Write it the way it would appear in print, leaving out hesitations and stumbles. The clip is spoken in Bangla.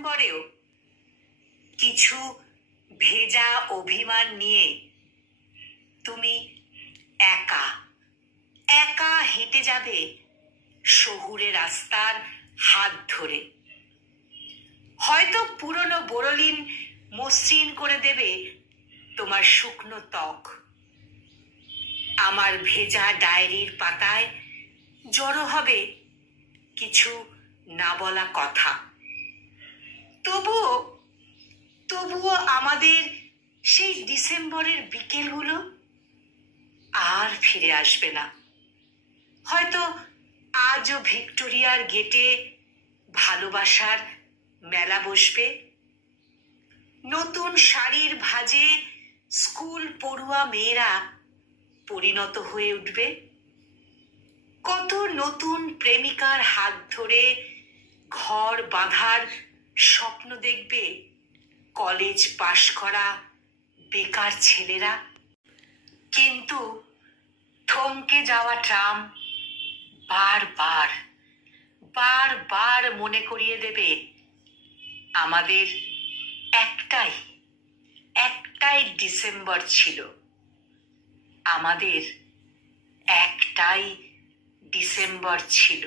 ডিসেম্বরেও কিছু ভেজা অভিমান নিয়ে তুমি একা একা হেঁটে যাবে শহুরে রাস্তার হাত ধরে। হয়তো পুরনো বোরোলিন মসৃণ করে দেবে তোমার শুকনো ত্বক। আমার ভেজা ডায়েরির পাতায় জড়ো হবে কিছু না বলা কথা। তবুও আমাদের সেই ডিসেম্বরের বিকেলগুলো আর ফিরে আসবে না। হয়তো আজও ভিক্টোরিয়ার গেটে ভালোবাসার মেলা বসবে। নতুন শাড়ির ভাঁজে স্কুল পড়ুয়া মেয়েরা পরিণত হয়ে উঠবে। কত নতুন প্রেমিকার হাত ধরে ঘর বাঁধার স্বপ্ন দেখবে কলেজ পাশ করা বেকার ছেলেরা। কিন্তু থমকে যাওয়া ট্রাম বারবার মনে করিয়ে দেবে আমাদের একটাই ডিসেম্বর ছিল। আমাদের একটাই ডিসেম্বর ছিল।